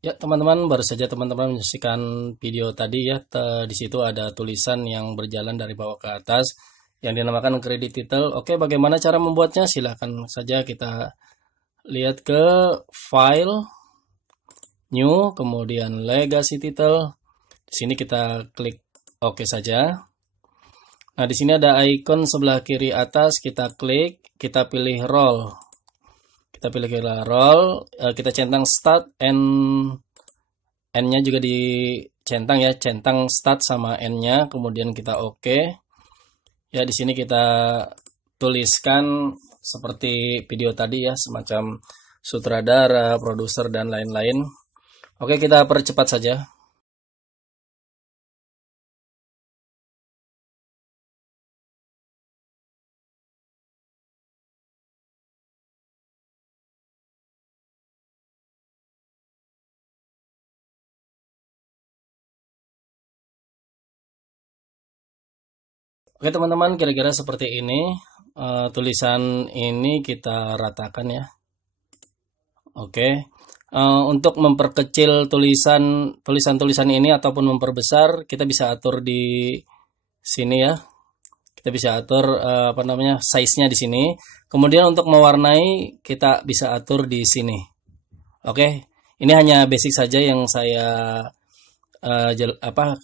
Ya, teman-teman, baru saja teman-teman menyaksikan video tadi ya. Di situ ada tulisan yang berjalan dari bawah ke atas yang dinamakan credit title. Oke, bagaimana cara membuatnya? Silahkan saja kita lihat ke file, new, kemudian legacy title. Di sini kita klik oke saja. Nah, di sini ada icon sebelah kiri atas, kita klik, kita pilih role. Kita pilih role, kita centang start and N-nya juga dicentang ya, centang start sama N-nya, kemudian kita oke. Ya, di sini kita tuliskan seperti video tadi ya, semacam sutradara, produser dan lain-lain. Oke, kita percepat saja. Oke teman-teman, kira-kira seperti ini. Tulisan ini kita ratakan ya. Oke. Untuk memperkecil tulisan-tulisan ini ataupun memperbesar, kita bisa atur di sini ya. Kita bisa atur size-nya di sini. Kemudian untuk mewarnai kita bisa atur di sini. Oke. Ini hanya basic saja yang saya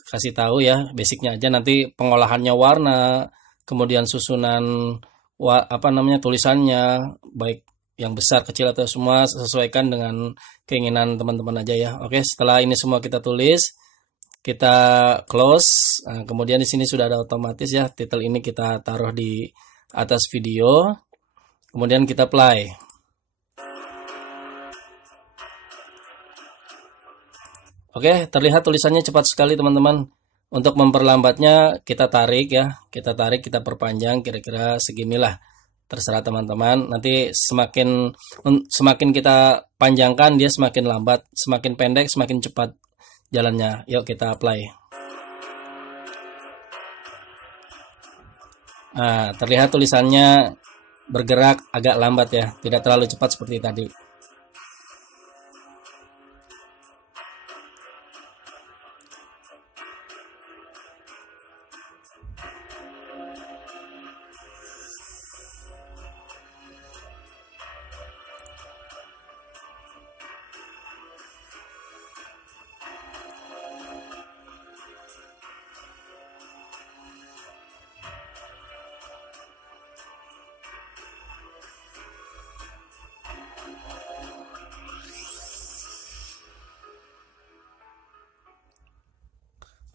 kasih tahu ya, basicnya aja. Nanti pengolahannya warna, kemudian susunan tulisannya, baik yang besar kecil atau semua sesuaikan dengan keinginan teman-teman aja ya. Oke, setelah ini semua kita tulis, kita close. Nah, kemudian di sini sudah ada otomatis ya, title ini kita taruh di atas video, kemudian kita play. Oke, terlihat tulisannya cepat sekali teman-teman. Untuk memperlambatnya kita tarik ya, kita perpanjang kira-kira seginilah. Terserah teman-teman. Nanti semakin kita panjangkan dia semakin lambat, semakin pendek semakin cepat jalannya. Yuk kita apply. Nah, terlihat tulisannya bergerak agak lambat ya, tidak terlalu cepat seperti tadi.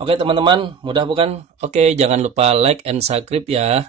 Oke teman-teman, mudah bukan? Oke, jangan lupa like and subscribe ya.